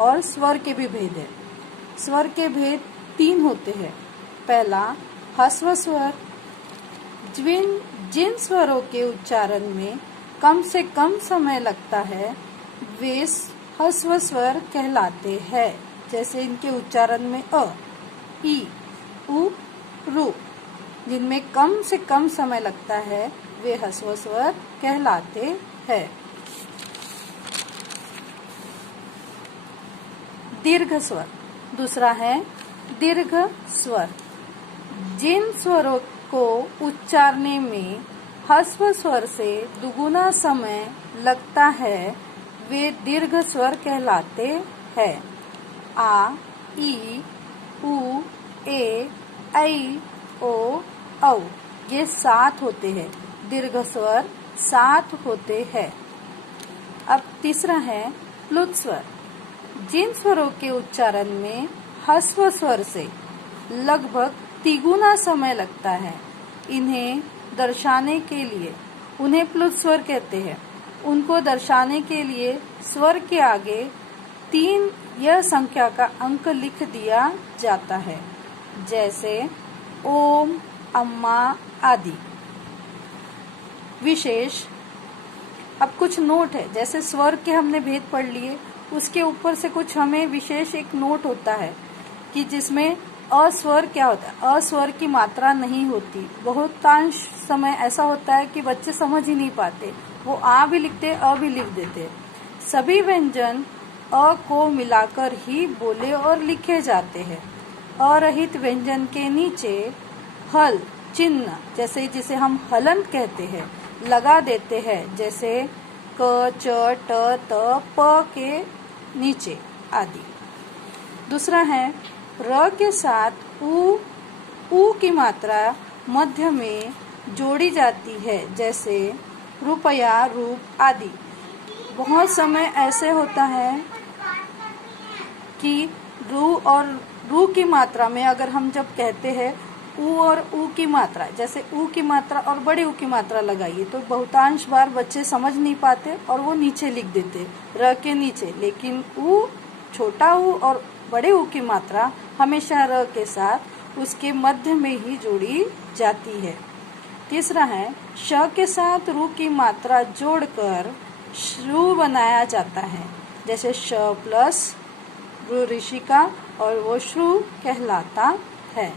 और स्वर के भी भेद है। स्वर के भेद 3 होते हैं। पहला ह्रस्व स्वर, जिन स्वरों के उच्चारण में कम से कम समय लगता है वे ह्रस्व स्वर कहलाते हैं। जैसे इनके उच्चारण में अ, ई, उ, रु, जिनमें कम से कम समय लगता है वे ह्रस्व स्वर कहलाते हैं। दीर्घ स्वर, दूसरा है दीर्घ स्वर। जिन स्वरों को उच्चारने में ह्रस्व स्वर से दुगुना समय लगता है वे दीर्घ स्वर कहलाते हैं। आ, ई, उ, ए, ऐ, ओ, औ, ये 7 होते हैं। दीर्घ स्वर 7 होते हैं। अब तीसरा है प्लुत स्वर। जिन स्वरों के उच्चारण में ह्रस्व स्वर से लगभग तिगुना समय लगता है, इन्हें दर्शाने के लिए उन्हें प्लुत स्वर कहते हैं। उनको दर्शाने के लिए स्वर के आगे 3 यह संख्या का अंक लिख दिया जाता है, जैसे ओम, अम्मा आदि। विशेष, अब कुछ नोट है, जैसे स्वर के हमने भेद पढ़ लिए, उसके ऊपर से कुछ हमें विशेष एक नोट होता है कि जिसमें अस्वर क्या होता है, अस्वर की मात्रा नहीं होती। बहुतांश समय ऐसा होता है कि बच्चे समझ ही नहीं पाते, वो आ भी लिखते अ भी लिख देते। सभी व्यंजन अ को मिलाकर ही बोले और लिखे जाते हैं। अरहित व्यंजन के नीचे हल चिन्ह, जैसे जिसे हम हलंत कहते हैं, लगा देते हैं, जैसे क, च, ट, त, प के नीचे आदि। दूसरा है र के साथ उ की मात्रा मध्य में जोड़ी जाती है, जैसे रुपया, रूप आदि। बहुत समय ऐसे होता है कि रू की मात्रा में अगर हम जब कहते हैं उ और उ की मात्रा, जैसे उ की मात्रा और बड़े उ की मात्रा लगाइए, तो बहुतांश बार बच्चे समझ नहीं पाते और वो नीचे लिख देते र के नीचे। लेकिन उ, छोटा उ और बड़े उ की मात्रा हमेशा र के साथ उसके मध्य में ही जोड़ी जाती है। तीसरा है श के साथ रू की मात्रा जोड़कर श्रु बनाया जाता है, जैसे श प्लस रू ऋषि का, और वो श्रु कहलाता है।